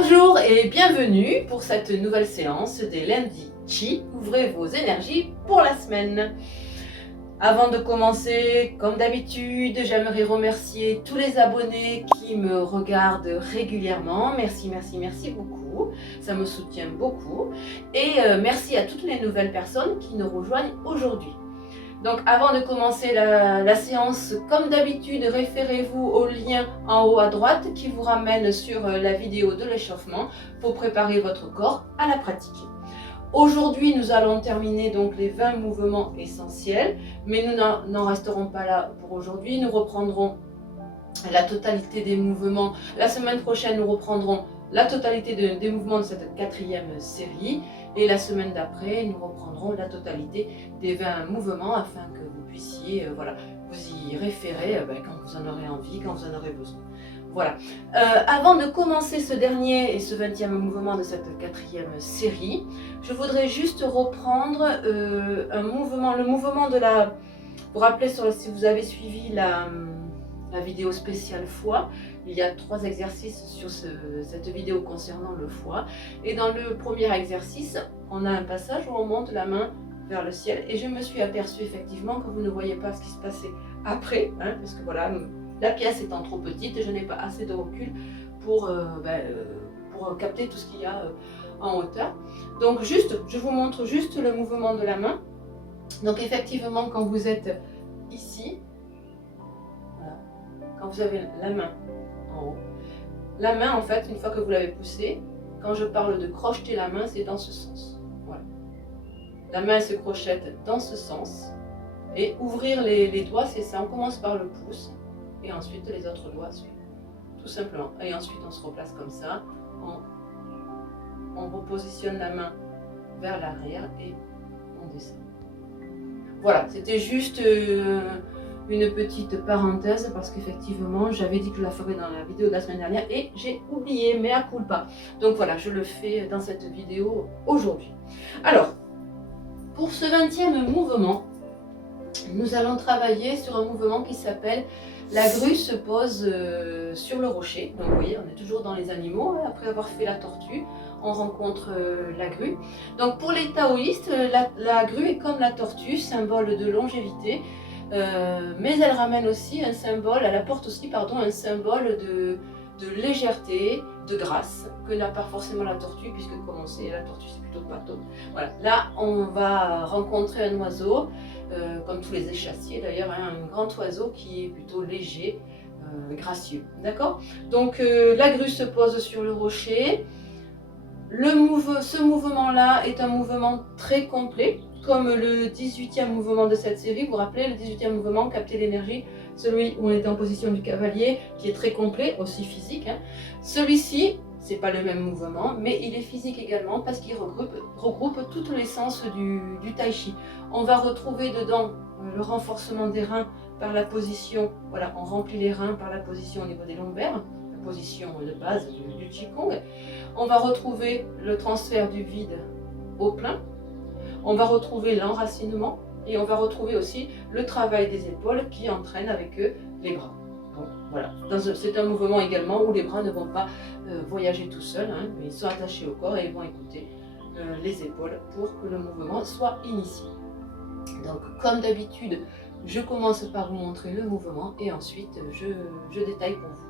Bonjour et bienvenue pour cette nouvelle séance des lundis Chi. Ouvrez vos énergies pour la semaine. Avant de commencer, comme d'habitude, j'aimerais remercier tous les abonnés qui me regardent régulièrement. Merci, merci, merci beaucoup. Ça me soutient beaucoup. Et merci à toutes les nouvelles personnes qui nous rejoignent aujourd'hui. Donc avant de commencer la séance, comme d'habitude, référez-vous au lien en haut à droite qui vous ramène sur la vidéo de l'échauffement pour préparer votre corps à la pratique. Aujourd'hui, nous allons terminer donc les 20 mouvements essentiels, mais nous n'en resterons pas là pour aujourd'hui. Nous reprendrons la totalité des mouvements. La semaine prochaine, nous reprendrons la totalité des mouvements de cette 4e série. Et la semaine d'après, nous reprendrons la totalité des 20 mouvements afin que vous puissiez vous y référer quand vous en aurez envie, quand vous en aurez besoin. Voilà. Avant de commencer ce dernier et ce 20e mouvement de cette 4e série, je voudrais juste reprendre le mouvement de la... Vous vous rappelez, si vous avez suivi la vidéo spéciale foie, il y a 3 exercices sur cette vidéo concernant le foie. Et dans le premier exercice, on a un passage où on monte la main vers le ciel. Et je me suis aperçue effectivement que vous ne voyez pas ce qui se passait après, parce que voilà, la pièce étant trop petite, je n'ai pas assez de recul pour capter tout ce qu'il y a en hauteur. Donc je vous montre juste le mouvement de la main. Donc effectivement, quand vous êtes ici, voilà, quand vous avez la main en haut, la main en fait, une fois que vous l'avez poussée, quand je parle de crocheter la main, c'est dans ce sens. Voilà. La main se crochette dans ce sens. Et ouvrir les doigts, c'est ça. On commence par le pouce et ensuite les autres doigts suivent. Tout simplement. Et ensuite on se replace comme ça. On repositionne la main vers l'arrière et on descend. Voilà, c'était juste une petite parenthèse parce qu'effectivement j'avais dit que je la ferais dans la vidéo de la semaine dernière et j'ai oublié, mea culpa. Donc voilà, je le fais dans cette vidéo aujourd'hui. Alors, pour ce 20e mouvement, nous allons travailler sur un mouvement qui s'appelle la grue se pose sur le rocher. Donc vous voyez, on est toujours dans les animaux. Après avoir fait la tortue, on rencontre la grue. Donc pour les taoïstes, la grue est comme la tortue, symbole de longévité. Mais elle ramène aussi un symbole, elle apporte aussi un symbole de légèreté, de grâce, que n'a pas forcément la tortue, puisque comme on sait, la tortue c'est plutôt bateau. Voilà. Là, on va rencontrer un oiseau, comme tous les échassiers d'ailleurs, un grand oiseau qui est plutôt léger, gracieux. D'accord? Donc la grue se pose sur le rocher. Ce mouvement-là est un mouvement très complet, comme le 18e mouvement de cette série. Vous vous rappelez, le 18e mouvement, capter l'énergie, celui où on était en position du cavalier, qui est très complet, aussi physique. Celui-ci, c'est pas le même mouvement, mais il est physique également parce qu'il regroupe tous les sens du tai chi. On va retrouver dedans le renforcement des reins par la position, voilà, on remplit les reins par la position au niveau des lombaires, la position de base du Qigong. On va retrouver le transfert du vide au plein. On va retrouver l'enracinement et on va retrouver aussi le travail des épaules qui entraîne avec eux les bras. Donc, voilà. C'est un mouvement également où les bras ne vont pas voyager tout seuls, mais ils sont attachés au corps et ils vont écouter les épaules pour que le mouvement soit initié. Donc comme d'habitude, je commence par vous montrer le mouvement et ensuite je détaille pour vous.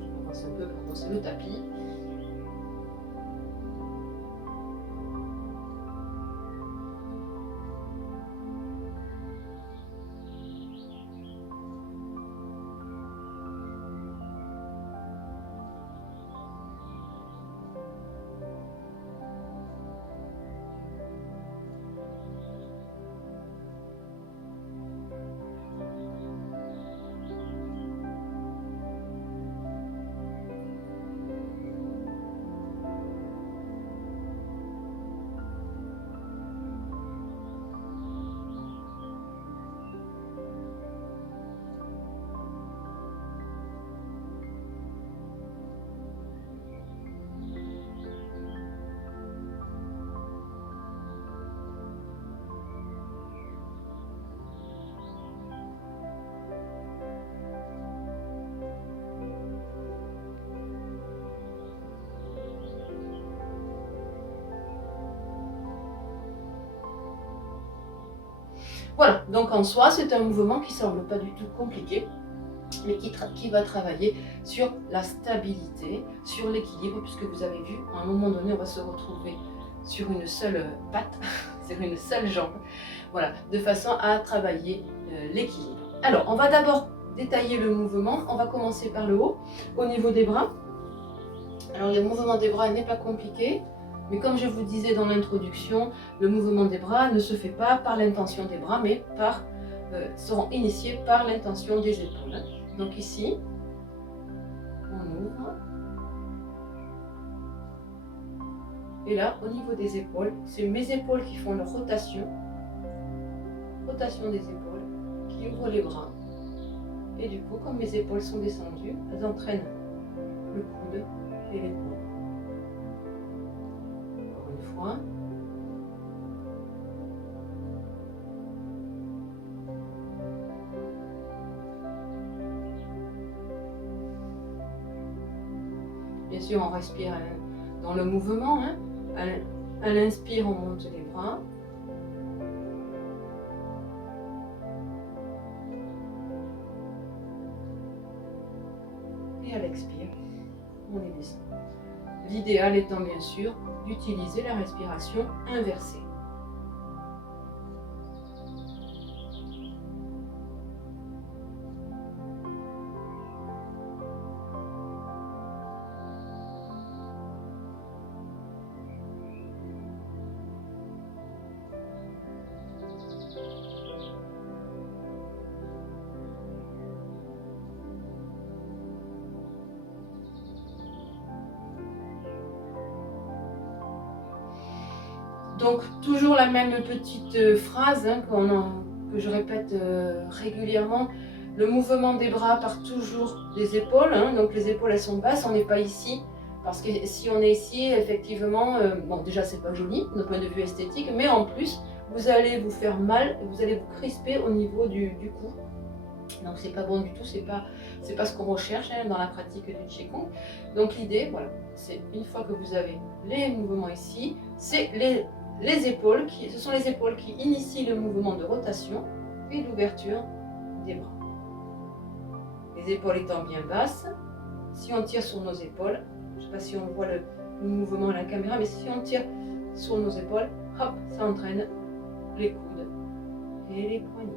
Je commence un peu par brosser le tapis. Voilà, donc en soi, c'est un mouvement qui semble pas du tout compliqué, mais qui va travailler sur la stabilité, sur l'équilibre, puisque vous avez vu, à un moment donné, on va se retrouver sur une seule patte, sur une seule jambe, voilà, de façon à travailler l'équilibre. Alors, on va d'abord détailler le mouvement, on va commencer par le haut, au niveau des bras. Alors, le mouvement des bras n'est pas compliqué, mais comme je vous disais dans l'introduction, le mouvement des bras ne se fait pas par l'intention des bras, mais seront initiés par l'intention des épaules. Donc ici, on ouvre. Et là, au niveau des épaules, c'est mes épaules qui font leur rotation. Rotation des épaules, qui ouvrent les bras. Et du coup, comme mes épaules sont descendues, elles entraînent le coude et l'épaule. Encore une fois. Bien sûr, on respire dans le mouvement. Hein. À l'inspire, on monte les bras. Et à l'expire, on les descend. L'idéal étant bien sûr d'utiliser la respiration inversée. Donc, toujours la même petite phrase hein, que je répète régulièrement. Le mouvement des bras part toujours des épaules. Hein, donc, les épaules, elles sont basses. On n'est pas ici. Parce que si on est ici, effectivement, bon, déjà, c'est pas joli d'un point de vue esthétique. Mais en plus, vous allez vous faire mal. Vous allez vous crisper au niveau du cou. Donc, c'est pas bon du tout. C'est pas ce qu'on recherche hein, dans la pratique du Qigong. Donc, l'idée, voilà, c'est une fois que vous avez les mouvements ici, c'est les épaules, ce sont les épaules qui initient le mouvement de rotation et d'ouverture des bras. Les épaules étant bien basses, si on tire sur nos épaules, je ne sais pas si on voit le mouvement à la caméra, mais si on tire sur nos épaules, hop, ça entraîne les coudes et les poignets.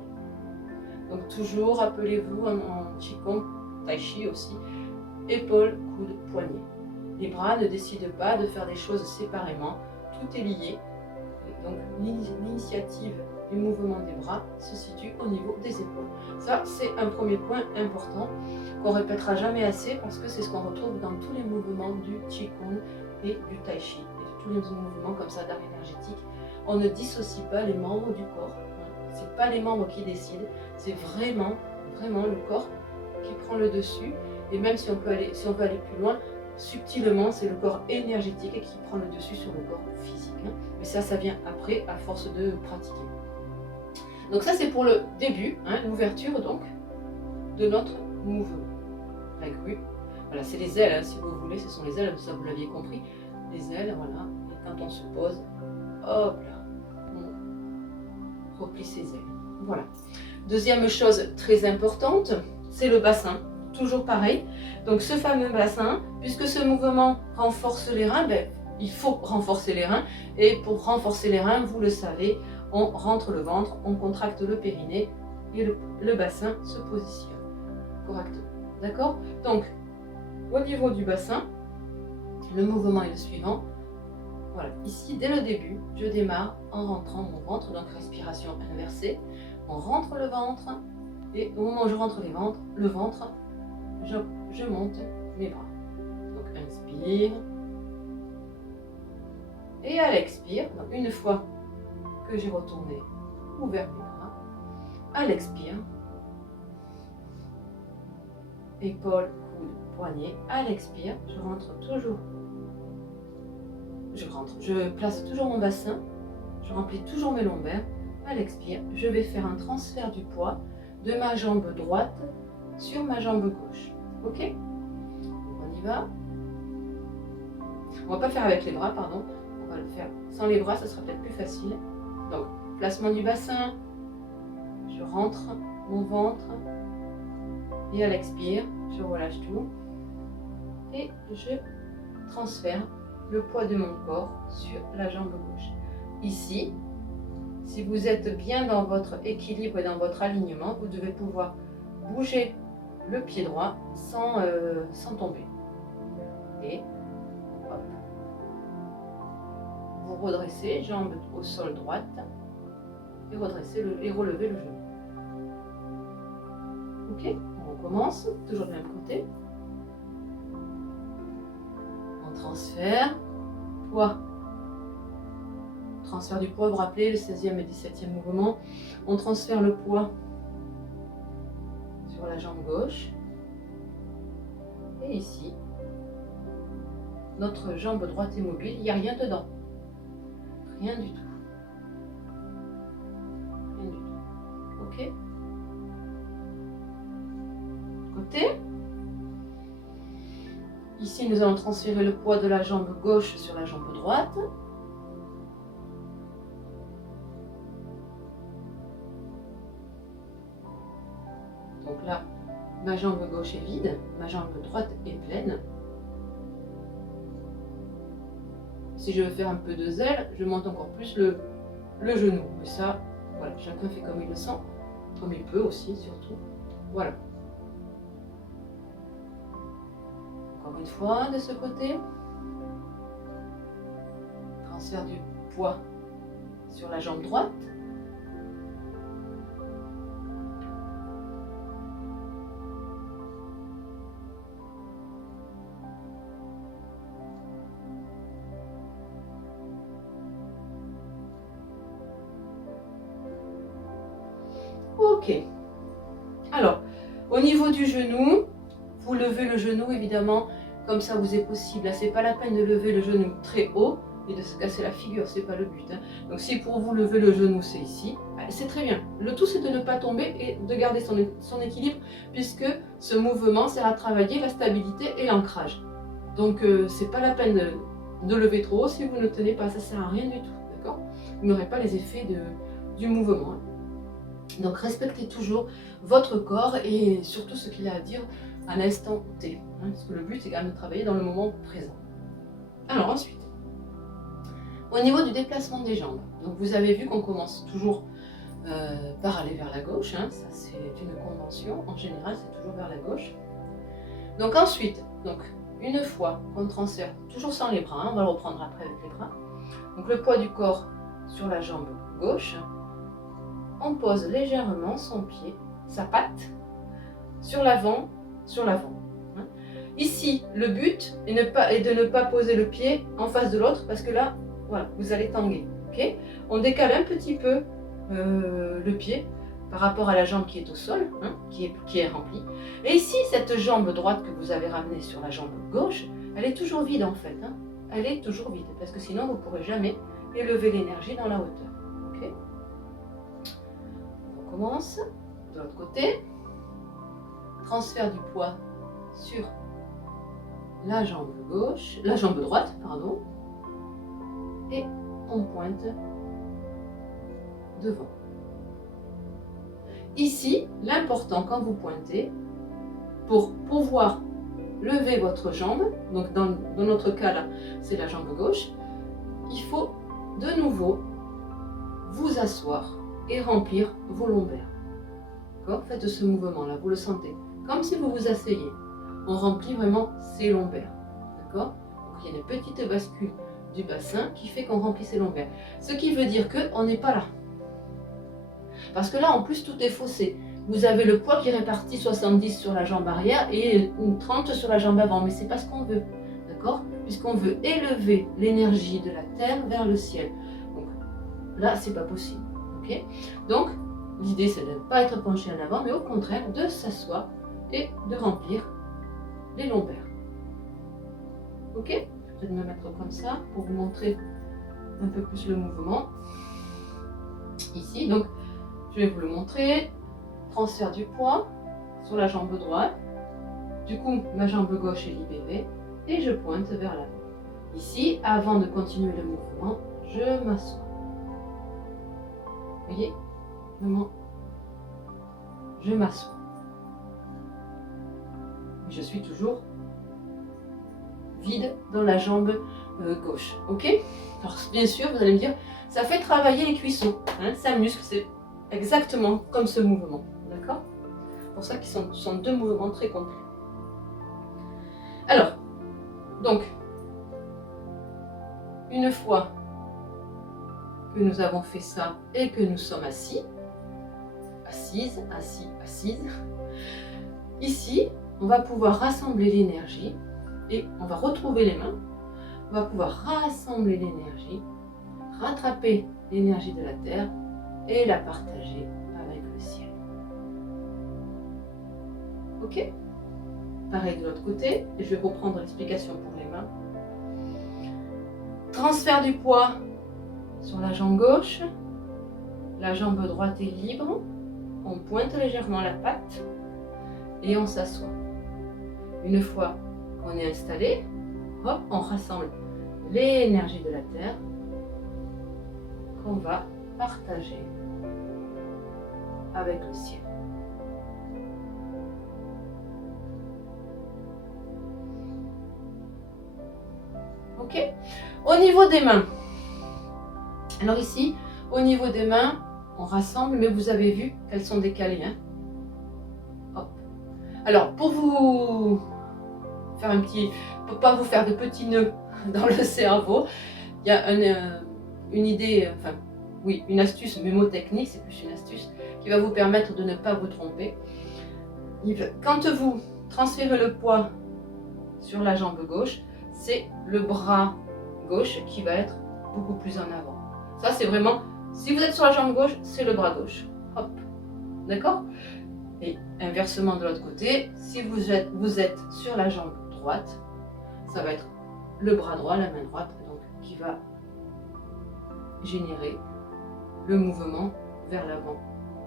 Donc toujours, rappelez-vous en Qigong, Tai Chi aussi, épaules, coudes, poignets. Les bras ne décident pas de faire des choses séparément, tout est lié. Donc l'initiative du mouvement des bras se situe au niveau des épaules. Ça, c'est un premier point important qu'on répétera jamais assez parce que c'est ce qu'on retrouve dans tous les mouvements du Qigong et du Tai Chi. Et tous les mouvements comme ça d'art énergétique. On ne dissocie pas les membres du corps. C'est pas les membres qui décident, c'est vraiment le corps qui prend le dessus. Et même si on peut aller plus loin, subtilement, c'est le corps énergétique qui prend le dessus sur le corps physique. Hein. Mais ça vient après, à force de pratiquer. Donc ça, c'est pour le début, hein, l'ouverture donc de notre mouvement. La grue, voilà, c'est les ailes, hein, si vous voulez, ce sont les ailes, ça vous l'aviez compris. Les ailes, voilà, et quand on se pose, hop là, on replie ses ailes. Voilà. Deuxième chose très importante, c'est le bassin. Toujours pareil. Donc ce fameux bassin, puisque ce mouvement renforce les reins, ben, il faut renforcer les reins. Et pour renforcer les reins, vous le savez, on rentre le ventre, on contracte le périnée et le bassin se positionne correctement. D'accord? Donc, au niveau du bassin, le mouvement est le suivant. Voilà, ici, dès le début, je démarre en rentrant mon ventre, donc respiration inversée. On rentre le ventre et au moment où je rentre le ventre, je monte mes bras. Donc inspire. Et à l'expire, donc une fois que j'ai retourné, ouvert mes bras, à l'expire, épaules, coudes, poignets, à l'expire, je place toujours mon bassin, je remplis toujours mes lombaires, à l'expire, je vais faire un transfert du poids de ma jambe droite sur ma jambe gauche. Ok? On y va. On va pas faire avec les bras, pardon. On va le faire sans les bras, ça sera peut-être plus facile. Donc, placement du bassin, je rentre mon ventre et à l'expire, je relâche tout et je transfère le poids de mon corps sur la jambe gauche. Ici, si vous êtes bien dans votre équilibre et dans votre alignement, vous devez pouvoir bouger le pied droit sans tomber. Et hop. Vous redressez, jambe au sol droite, et relevez le genou. Ok, on recommence, toujours du même côté. On transfère, poids. Transfert du poids, vous vous rappelez, le 16e et 17e mouvement. On transfère le poids sur la jambe gauche. Et ici, notre jambe droite est mobile, il n'y a rien dedans. Rien du tout. Rien du tout. Ok? Côté. Ici, nous allons transférer le poids de la jambe gauche sur la jambe droite. Donc là, ma jambe gauche est vide, ma jambe droite est pleine. Si je veux faire un peu de zèle, je monte encore plus le genou. Mais ça, voilà, chacun fait comme il le sent, comme il peut aussi, surtout. Voilà. Encore une fois, de ce côté. Transfert du poids sur la jambe droite. Ok. Alors, au niveau du genou, vous levez le genou évidemment comme ça vous est possible. Là, c'est pas la peine de lever le genou très haut et de se casser la figure, c'est pas le but. Hein. Donc, si pour vous lever le genou, c'est ici, c'est très bien. Le tout, c'est de ne pas tomber et de garder son équilibre, puisque ce mouvement sert à travailler la stabilité et l'ancrage. Donc, c'est pas la peine de lever trop haut si vous ne tenez pas, ça sert à rien du tout, d'accord? Vous n'aurez pas les effets du mouvement. Hein. Donc respectez toujours votre corps et surtout ce qu'il a à dire à l'instant T. Hein, parce que le but c'est quand même de travailler dans le moment présent. Alors ensuite, au niveau du déplacement des jambes, donc vous avez vu qu'on commence toujours par aller vers la gauche. Hein, ça c'est une convention, en général c'est toujours vers la gauche. Donc ensuite, une fois qu'on transfère, toujours sans les bras, hein, on va le reprendre après avec les bras. Donc le poids du corps sur la jambe gauche. On pose légèrement son pied, sa patte, sur l'avant. Hein. Ici, le but est de ne pas poser le pied en face de l'autre parce que là, voilà, vous allez tanguer. Okay, on décale un petit peu le pied par rapport à la jambe qui est au sol, hein, qui est remplie. Et ici, cette jambe droite que vous avez ramenée sur la jambe gauche, elle est toujours vide en fait. Hein. Elle est toujours vide parce que sinon, vous ne pourrez jamais élever l'énergie dans la hauteur. Okay, commence de l'autre côté, transfert du poids sur la jambe droite, pardon, et on pointe devant. Ici, l'important quand vous pointez, pour pouvoir lever votre jambe, donc dans notre cas là, c'est la jambe gauche, il faut de nouveau vous asseoir et remplir vos lombaires. Faites ce mouvement-là, vous le sentez. Comme si vous vous asseyez. On remplit vraiment ses lombaires. D'accord? Il y a une petite bascule du bassin qui fait qu'on remplit ses lombaires. Ce qui veut dire qu'on n'est pas là. Parce que là, en plus, tout est faussé. Vous avez le poids qui est réparti 70 sur la jambe arrière et 30 sur la jambe avant. Mais ce n'est pas ce qu'on veut. D'accord? Puisqu'on veut élever l'énergie de la terre vers le ciel. Donc là, c'est pas possible. Okay, donc, l'idée c'est de ne pas être penché en avant, mais au contraire de s'asseoir et de remplir les lombaires. Ok, je vais me mettre comme ça pour vous montrer un peu plus le mouvement. Ici, donc, je vais vous le montrer. Transfert du poids sur la jambe droite. Du coup, ma jambe gauche est libérée et je pointe vers l'avant. Ici, avant de continuer le mouvement, je m'assois. Vous voyez, vraiment je m'assois. Je suis toujours vide dans la jambe gauche. Ok? Alors bien sûr, vous allez me dire, ça fait travailler les cuissons. Hein, ça muscle, c'est exactement comme ce mouvement. D'accord? C'est pour ça qu'ils sont deux mouvements très complets. Alors, donc, une fois que nous avons fait ça et que nous sommes assis, assise, assis, assise, ici, on va pouvoir rassembler l'énergie et on va retrouver les mains. On va pouvoir rassembler l'énergie, rattraper l'énergie de la terre et la partager avec le ciel. Ok? Pareil de l'autre côté, et je vais reprendre l'explication pour les mains. Transfert du poids sur la jambe gauche, la jambe droite est libre, on pointe légèrement la patte et on s'assoit. Une fois qu'on est installé, hop, on rassemble l'énergie de la terre qu'on va partager avec le ciel. Ok? Au niveau des mains, alors ici, au niveau des mains, on rassemble, mais vous avez vu qu'elles sont décalées. Hein? Hop. Alors, pour vous faire pour pas vous faire de petits nœuds dans le cerveau, il y a une idée, enfin, oui, une astuce mémotechnique, c'est plus une astuce, qui va vous permettre de ne pas vous tromper. Quand vous transférez le poids sur la jambe gauche, c'est le bras gauche qui va être beaucoup plus en avant. Ça, c'est vraiment, si vous êtes sur la jambe gauche, c'est le bras gauche. Hop, d'accord? Et inversement de l'autre côté, si vous êtes sur la jambe droite, ça va être le bras droit, la main droite, donc qui va générer le mouvement vers l'avant,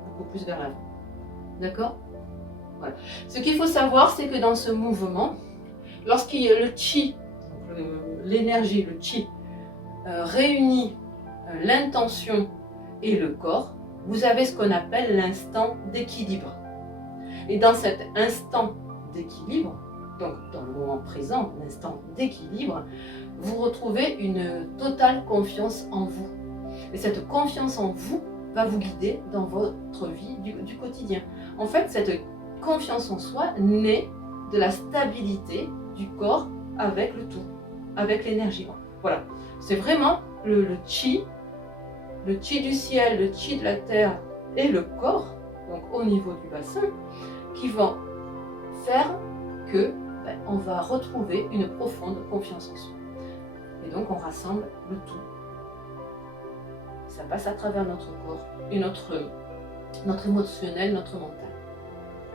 beaucoup plus vers l'avant. D'accord? Voilà. Ce qu'il faut savoir, c'est que dans ce mouvement, lorsqu'il y a le chi, l'énergie, le chi, réunit l'intention et le corps, vous avez ce qu'on appelle l'instant d'équilibre. Et dans cet instant d'équilibre, donc dans le moment présent, l'instant d'équilibre, vous retrouvez une totale confiance en vous. Et cette confiance en vous va vous guider dans votre vie du quotidien. En fait, cette confiance en soi naît de la stabilité du corps avec le tout, avec l'énergie. Voilà, c'est vraiment le chi du ciel, le chi de la terre et le corps, donc au niveau du bassin, qui vont faire que on va retrouver une profonde confiance en soi. Et donc on rassemble le tout. Ça passe à travers notre corps et notre émotionnel, notre mental.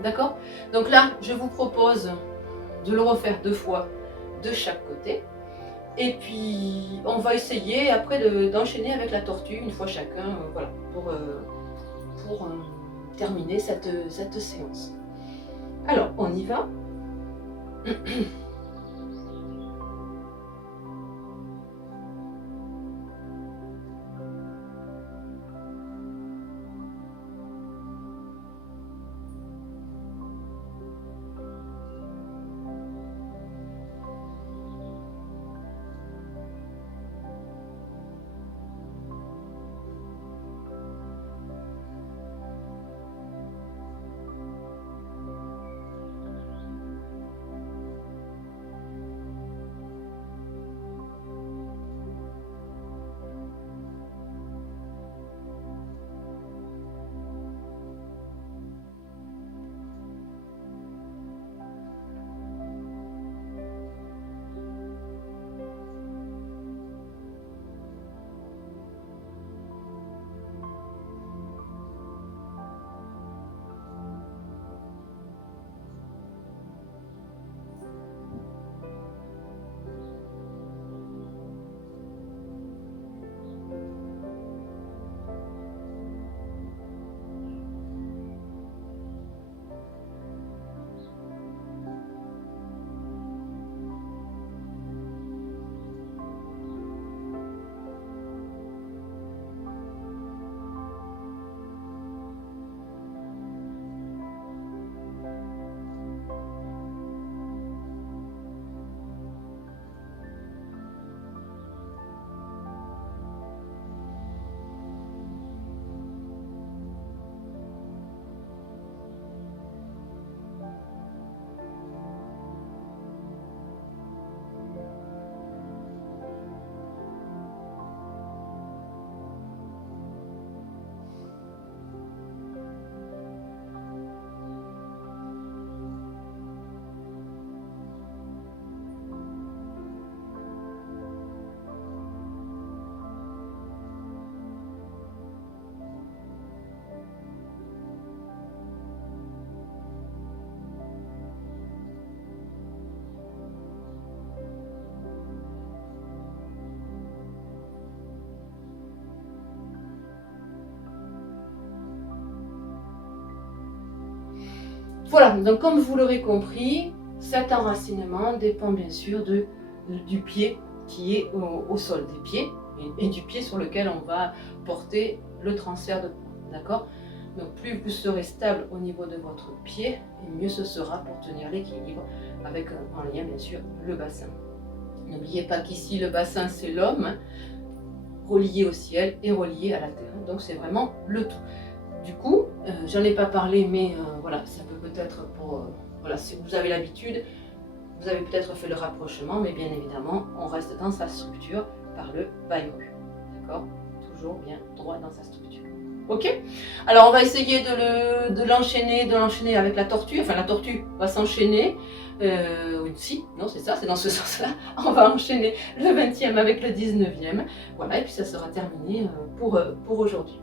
D'accord? Donc là, je vous propose de le refaire 2 fois de chaque côté. Et puis, on va essayer après d'enchaîner avec la tortue, une fois chacun, voilà, pour terminer cette séance. Alors, on y va. Voilà, donc comme vous l'aurez compris, cet enracinement dépend bien sûr du pied qui est au sol, des pieds et du pied sur lequel on va porter le transfert de poids, d'accord? Donc plus vous serez stable au niveau de votre pied, et mieux ce sera pour tenir l'équilibre avec en lien bien sûr le bassin. N'oubliez pas qu'ici le bassin c'est l'homme, relié au ciel et relié à la terre, donc c'est vraiment le tout. Du coup, j'en ai pas parlé, mais voilà, ça peut peut-être pour, voilà, si vous avez l'habitude, vous avez peut-être fait le rapprochement, mais bien évidemment, on reste dans sa structure par le bas et haut. D'accord? Toujours bien droit dans sa structure. Ok? Alors, on va essayer de l'enchaîner avec la tortue. Enfin, la tortue va s'enchaîner. Si, non, c'est ça, c'est dans ce sens-là. On va enchaîner le 20e avec le 19e. Voilà, et puis ça sera terminé pour aujourd'hui.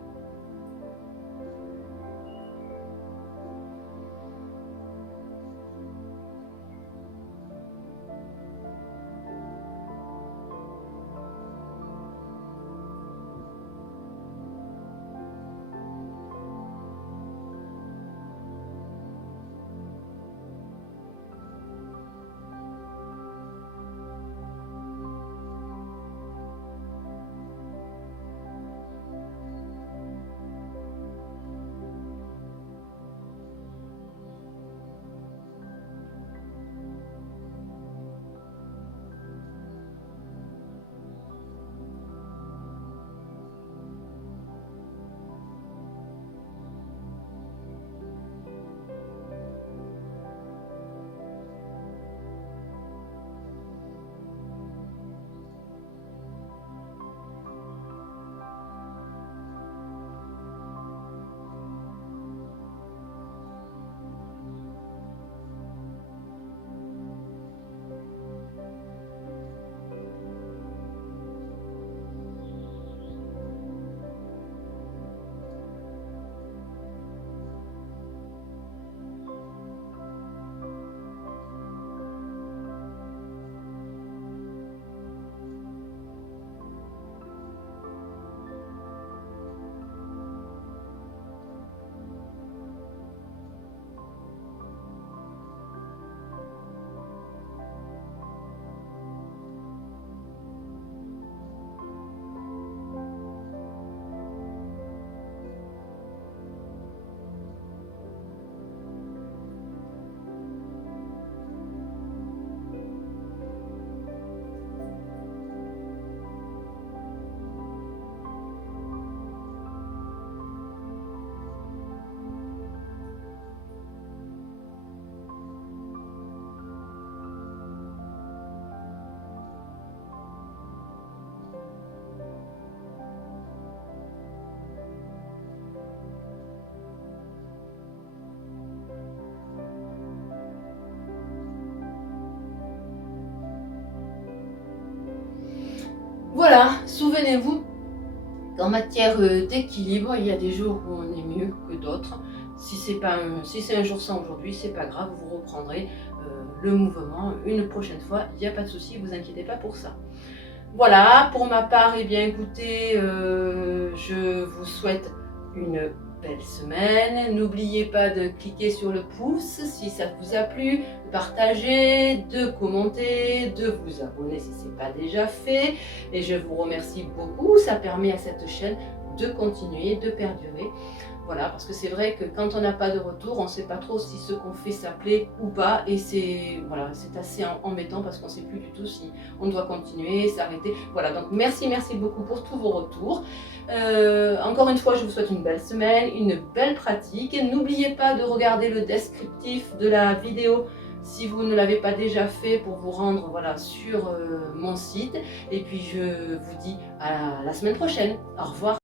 Voilà, souvenez-vous qu'en matière d'équilibre, il y a des jours où on est mieux que d'autres. Si c'est un jour sans aujourd'hui, c'est pas grave, vous reprendrez le mouvement une prochaine fois, il n'y a pas de souci, vous inquiétez pas pour ça. Voilà, pour ma part, eh bien écoutez, je vous souhaite une belle semaine. N'oubliez pas de cliquer sur le pouce si ça vous a plu, de partager, de commenter, de vous abonner si ce n'est pas déjà fait. Et je vous remercie beaucoup, ça permet à cette chaîne de continuer, de perdurer. Voilà, parce que c'est vrai que quand on n'a pas de retour, on ne sait pas trop si ce qu'on fait ça plaît ou pas. Et c'est voilà, c'est assez embêtant parce qu'on ne sait plus du tout si on doit continuer, s'arrêter. Voilà, donc merci beaucoup pour tous vos retours. Encore une fois, je vous souhaite une belle semaine, une belle pratique. N'oubliez pas de regarder le descriptif de la vidéo si vous ne l'avez pas déjà fait pour vous rendre voilà, sur mon site. Et puis je vous dis à la semaine prochaine. Au revoir.